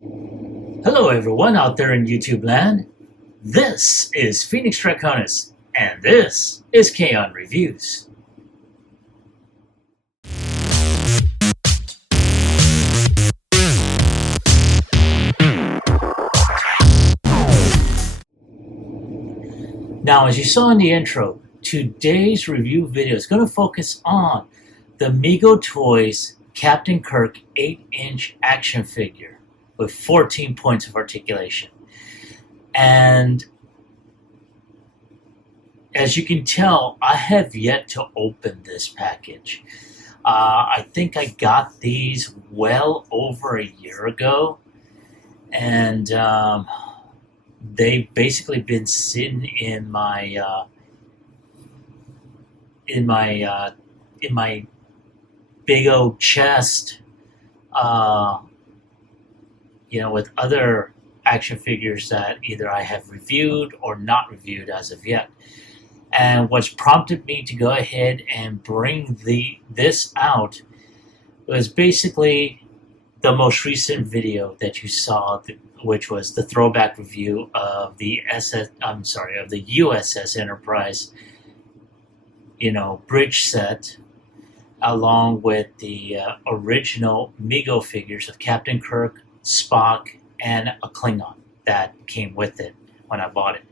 Hello everyone out there in YouTube land. This is Phoenix Draconis, and this is Kaon Reviews. Now, as you saw in the intro, today's review video is going to focus on the Mego Toys Captain Kirk 8-inch action figure with 14 points of articulation. And as you can tell, I have yet to open this package. I think I got these well over a year ago, and they've basically been sitting in my big old chest, with other action figures that either I have reviewed or not reviewed as of yet. And what's prompted me to go ahead and bring this out was basically the most recent video that you saw, which was the throwback review of the USS Enterprise, bridge set, along with the original Mego figures of Captain Kirk, Spock, and a Klingon that came with it when I bought it.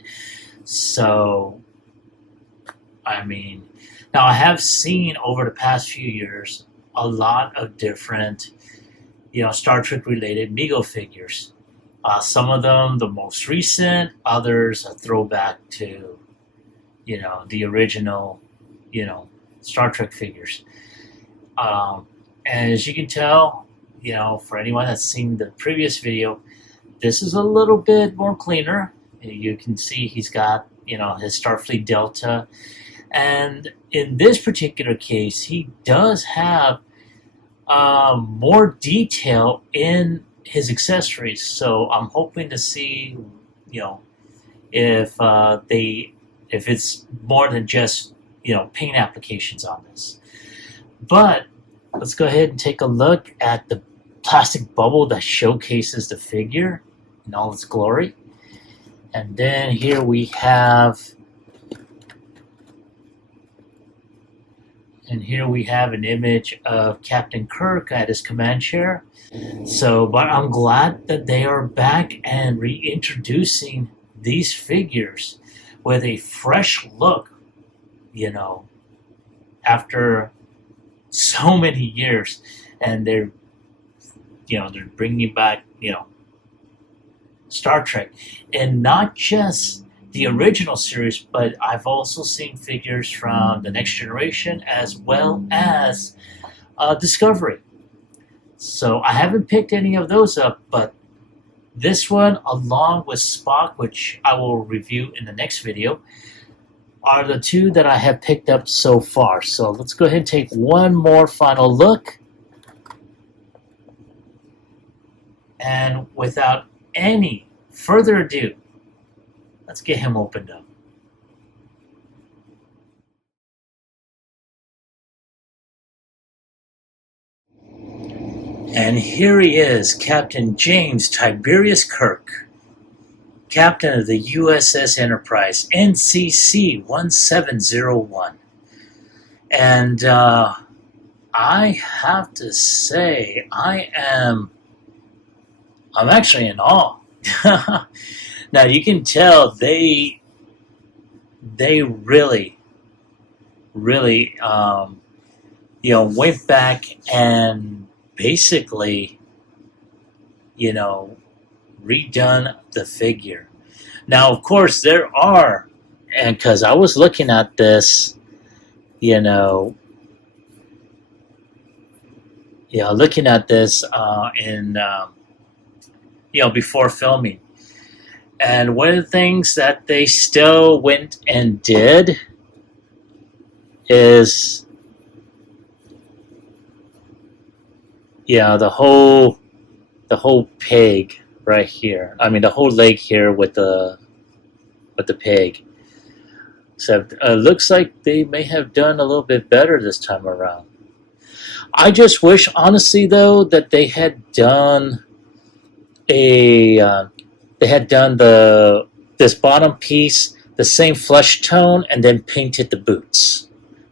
So, now I have seen over the past few years a lot of different, Star Trek related Mego figures. Some of them the most recent, others a throwback to, the original, Star Trek figures. And as you can tell, for anyone that's seen the previous video, this is a little bit more cleaner. You can see he's got, his Starfleet Delta. And in this particular case, he does have more detail in his accessories. So I'm hoping to see, if it's more than just, paint applications on this. But let's go ahead and take a look at the plastic bubble that showcases the figure in all its glory. And then here we have an image of Captain Kirk at his command chair. But I'm glad that they are back and reintroducing these figures with a fresh look, after so many years. And they're bringing back, Star Trek. And not just the original series, but I've also seen figures from the Next Generation as well as Discovery. So I haven't picked any of those up, but this one, along with Spock, which I will review in the next video, are the two that I have picked up so far. So let's go ahead and take one more final look. And without any further ado, let's get him opened up. And here he is, Captain James Tiberius Kirk, Captain of the USS Enterprise, NCC 1701. And I have to say, I'm actually in awe. Now you can tell they really went back and basically redone the figure. Now of course there are, and because I was looking at this, before filming. And one of the things that they still went and did is, the whole peg right here. The whole leg here with the peg. So it looks like they may have done a little bit better this time around. I just wish, honestly, though, that they had done a they had done this bottom piece the same flesh tone and then painted the boots.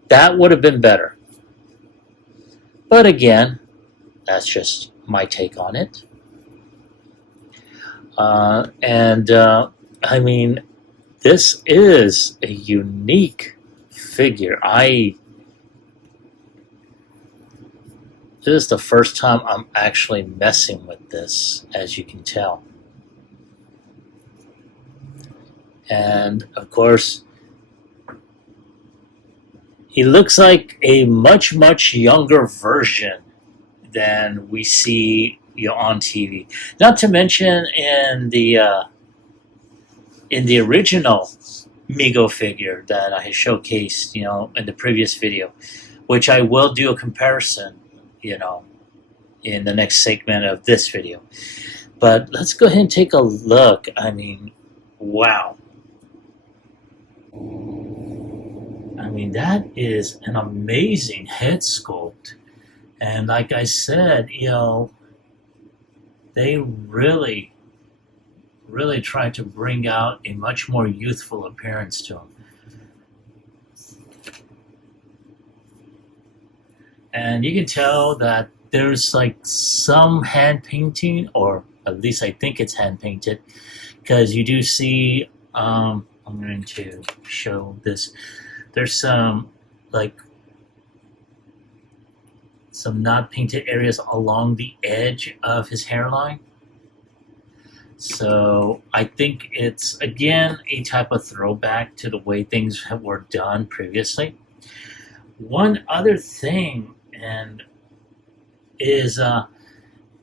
That would have been better. But again, that's just my take on it. I mean, this is a unique figure. This is the first time I'm actually messing with this, as you can tell. And of course, he looks like a much, much younger version than we see on TV. Not to mention in the original Mego figure that I had showcased, in the previous video, which I will do a comparison, in the next segment of this video. But let's go ahead and take a look. I mean, wow. I mean, that is an amazing head sculpt. And like I said, they really tried to bring out a much more youthful appearance to him. And you can tell that there's like some hand painting, or at least I think it's hand painted, because you do see, I'm going to show this, there's some not painted areas along the edge of his hairline. So I think it's, again, a type of throwback to the way things were done previously. One other thing is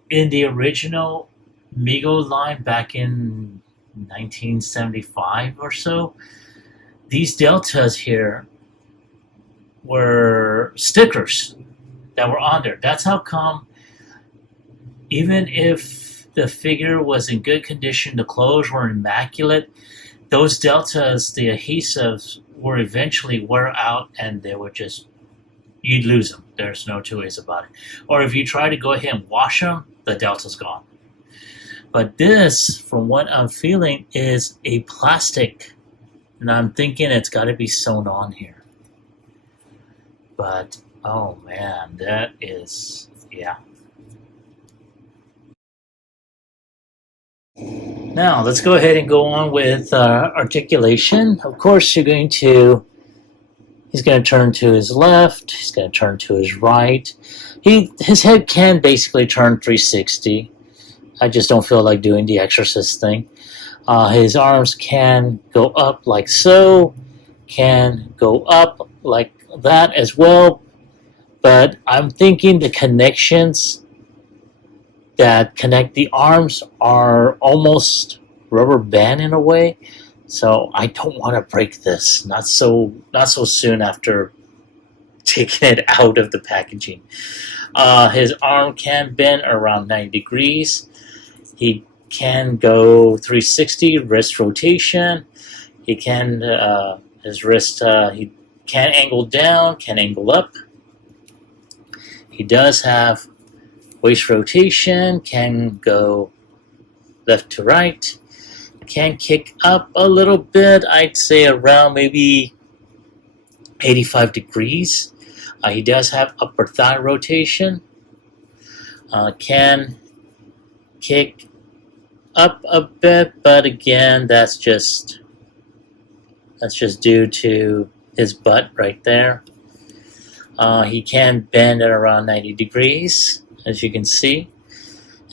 in the original Mego line back in 1975 or so, these deltas here were stickers that were on there. That's how come, even if the figure was in good condition, the clothes were immaculate, those deltas, the adhesives, were eventually wear out, and they would just, you'd lose them. There's no two ways about it. Or if you try to go ahead and wash them, the delta's gone. But this, from what I'm feeling, is a plastic, and I'm thinking it's got to be sewn on here. But oh man, that is, yeah. Now, let's go ahead and go on with articulation. Of course, he's going to turn to his left, he's going to turn to his right. His head can basically turn 360. I just don't feel like doing the exorcist thing. His arms can go up like so, can go up like that as well. But I'm thinking the connections that connect the arms are almost rubber band in a way. So I don't want to break this. Not so soon after taking it out of the packaging. His arm can bend around 90 degrees. He can go 360 wrist rotation. He can his wrist he can angle down, can angle up. He does have waist rotation, can go left to right, can kick up a little bit, I'd say around maybe 85 degrees. He does have upper thigh rotation, can kick up a bit, but again, that's just due to his butt right there. He can bend at around 90 degrees, as you can see.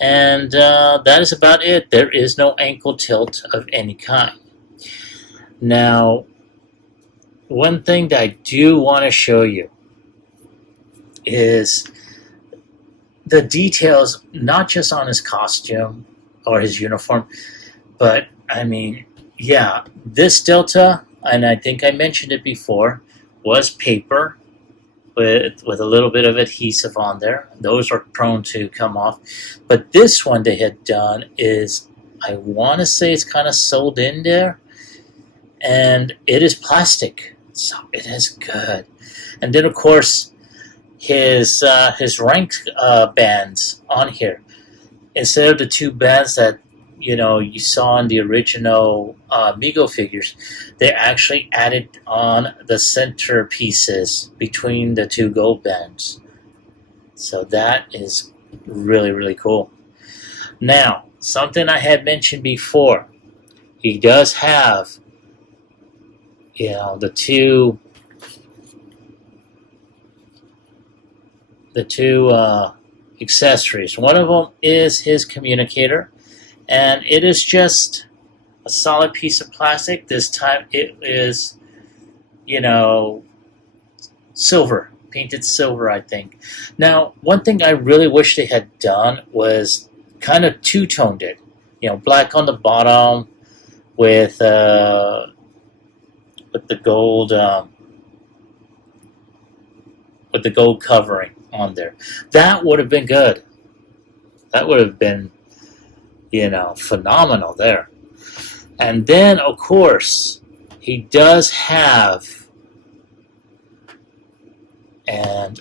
And that is about it. There is no ankle tilt of any kind. Now, one thing that I do want to show you is the details, not just on his costume or his uniform, but I mean, yeah, this delta, and I think I mentioned it before, was paper with a little bit of adhesive on there. Those are prone to come off. But this one they had done is, I want to say it's kind of sewed in there, and it is plastic, so it is good. And then of course his rank bands on here, instead of the two bands that you saw in the original Mego figures, they actually added on the center pieces between the two gold bands. So that is really, really cool. Now, something I had mentioned before, he does have, the two accessories. One of them is his communicator, and it is just a solid piece of plastic. This time it is, silver, painted silver, I think. Now, one thing I really wish they had done was kind of two-toned it. Black on the bottom with the gold covering on there. That would have been good. That would have been, phenomenal there. And then, of course, he does have, and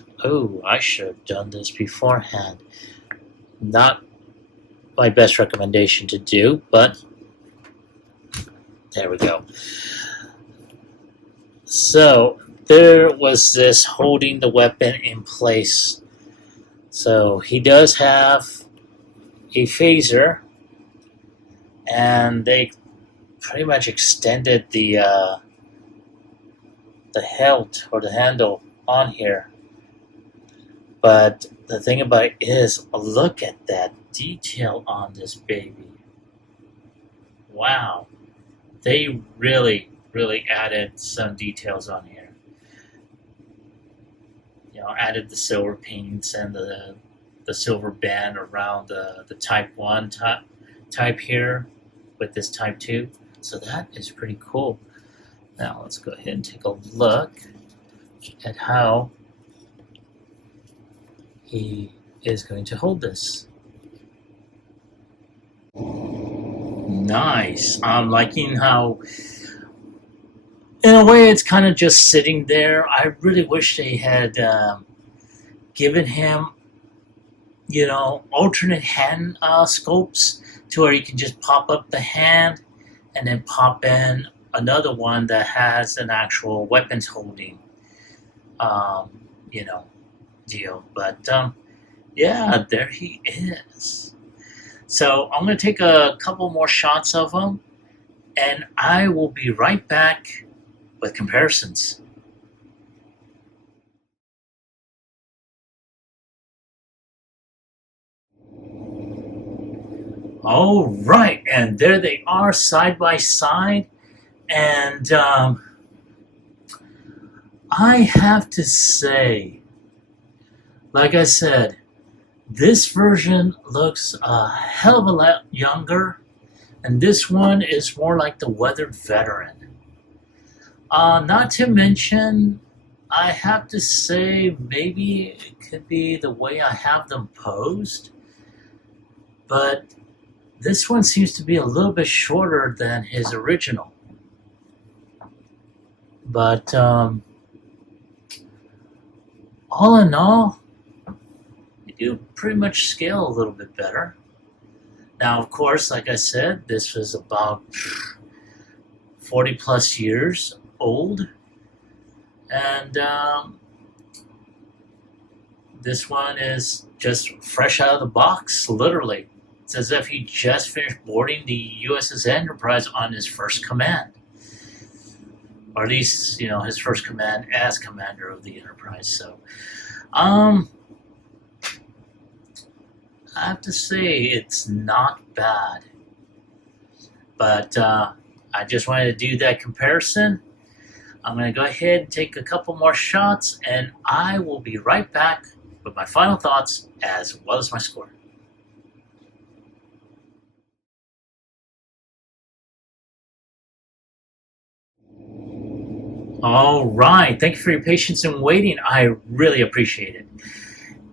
I should have done this beforehand. Not my best recommendation to do, but there we go. So there was this holding the weapon in place. So he does have a phaser, and they pretty much extended the hilt or the handle on here. But the thing about it is, look at that detail on this baby. Wow. They really, really added some details on here. Added the silver paints and the silver band around the Type 1 type here with this Type 2. So that is pretty cool. Now let's go ahead and take a look at how he is going to hold this. Nice. I'm liking how, in a way, it's kind of just sitting there. I really wish they had given him, alternate hand scopes to where you can just pop up the hand and then pop in another one that has an actual weapons holding, deal. But yeah, there he is. So I'm going to take a couple more shots of him, and I will be right back with comparisons. All right, and there they are side by side, and I have to say, like I said, this version looks a hell of a lot younger, and this one is more like the weathered veteran. Not to mention, I have to say, maybe it could be the way I have them posed, but this one seems to be a little bit shorter than his original. But all in all, they do pretty much scale a little bit better. Now, of course, like I said, this was about 40 plus years old. And this one is just fresh out of the box, literally. It's as if he just finished boarding the USS Enterprise on his first command. Or at least, his first command as commander of the Enterprise. So, I have to say it's not bad. But I just wanted to do that comparison. I'm going to go ahead and take a couple more shots, and I will be right back with my final thoughts as well as my score. All right. Thank you for your patience in waiting. I really appreciate it.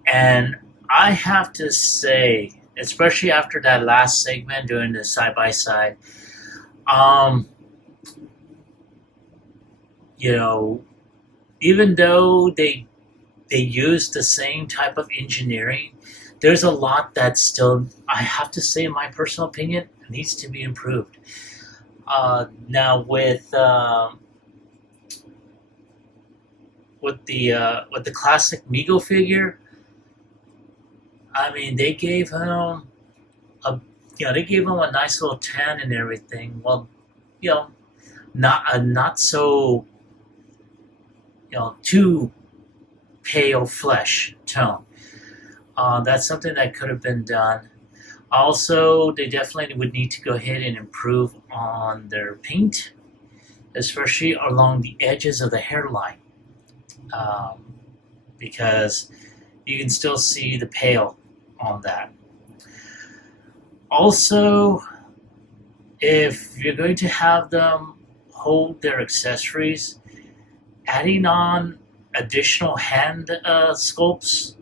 And I have to say, especially after that last segment doing the side-by-side, even though they used the same type of engineering, there's a lot that still, I have to say, in my personal opinion, needs to be improved. Now with the classic Mego figure, I mean, they gave him a they gave him a nice little tan and everything. Well, you know, not so too pale flesh tone. That's something that could have been done. Also, they definitely would need to go ahead and improve on their paint, especially along the edges of the hairline, um, because you can still see the pale on that. Also, if you're going to have them hold their accessories, adding on additional hand sculpts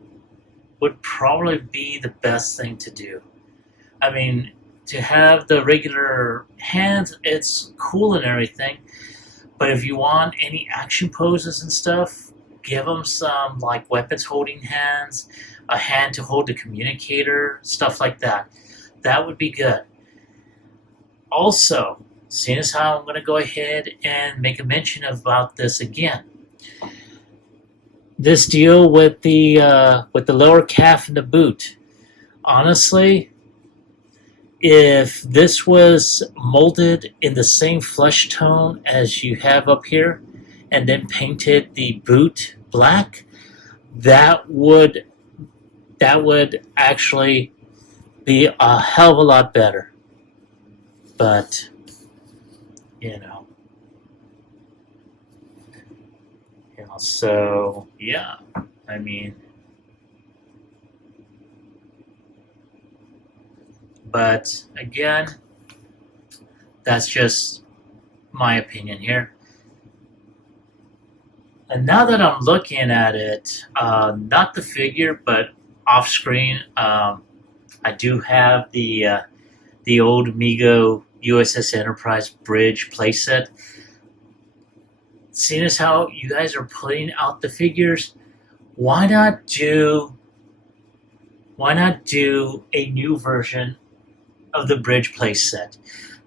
would probably be the best thing to do. I mean, to have the regular hands, it's cool and everything, but if you want any action poses and stuff, give them some like weapons holding hands, a hand to hold the communicator, stuff like that. That would be good. Also, seeing as how I'm going to go ahead and make a mention about this again, this deal with the lower calf and the boot. Honestly, if this was molded in the same flesh tone as you have up here, and then painted the boot black, that would actually be a hell of a lot better. But you know, so yeah. I mean, but again, that's just my opinion here. And now that I'm looking at it, not the figure, but off screen, I do have the old Mego USS Enterprise bridge playset. Seeing as how you guys are putting out the figures, why not do a new version of the bridge playset?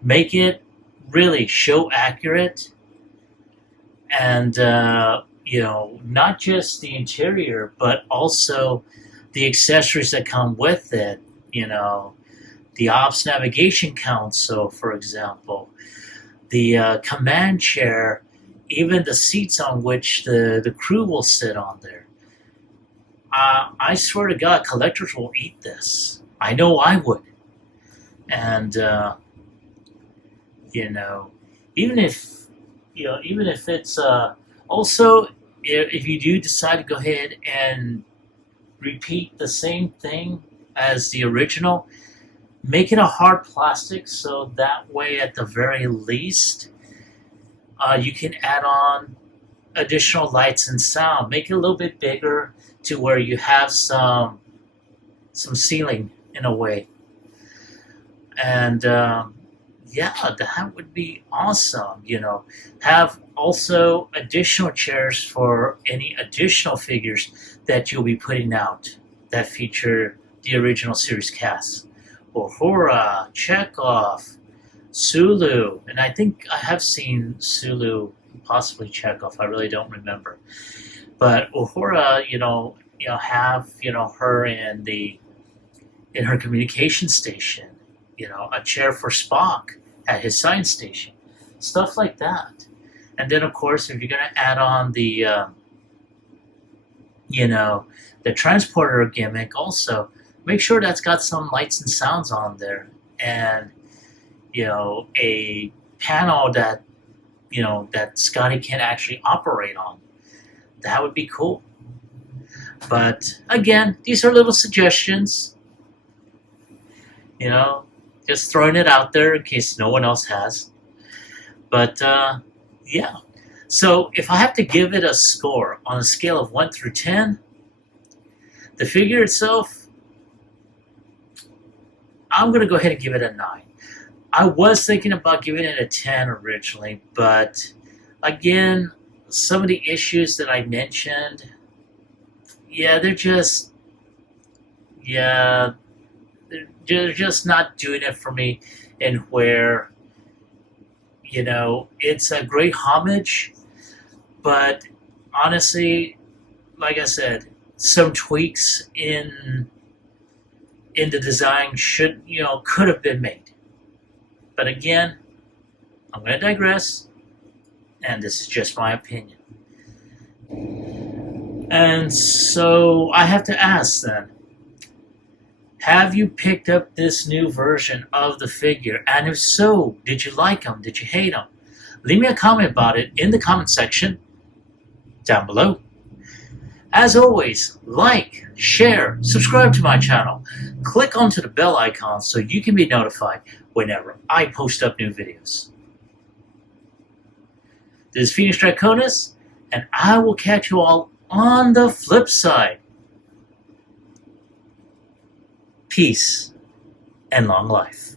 Make it really show accurate, and not just the interior, but also the accessories that come with it. The ops navigation console, for example, the command chair, even the seats on which the crew will sit on there. I swear to God, collectors will eat this. I know I would. And even if it's also, if you do decide to go ahead and repeat the same thing as the original, make it a hard plastic so that way, at the very least, you can add on additional lights and sound. Make it a little bit bigger to where you have some ceiling in a way. And that would be awesome. Have also additional chairs for any additional figures that you'll be putting out that feature the original series cast. Uhura, Chekhov, Sulu, and I think I have seen Sulu, possibly Chekhov. I really don't remember. But Uhura, have her in her communication station. A chair for Spock at his science station, stuff like that. And then, of course, if you're going to add on the transporter gimmick, also make sure that's got some lights and sounds on there, and a panel that that Scotty can actually operate on. That would be cool. But again, these are little suggestions. Just throwing it out there in case no one else has. But yeah. So if I have to give it a score on a scale of 1 through 10, the figure itself, I'm going to go ahead and give it a 9. I was thinking about giving it a 10 originally, but again, some of the issues that I mentioned, yeah, they're just, yeah, they're just not doing it for me. And where, it's a great homage, but honestly, like I said, some tweaks in the design could have been made. But again, I'm going to digress, and this is just my opinion. And so I have to ask then, have you picked up this new version of the figure? And if so, did you like them? Did you hate them? Leave me a comment about it in the comment section down below. As always, like, share, subscribe to my channel. Click onto the bell icon so you can be notified whenever I post up new videos. This is Phoenix Draconis, and I will catch you all on the flip side. Peace and long life.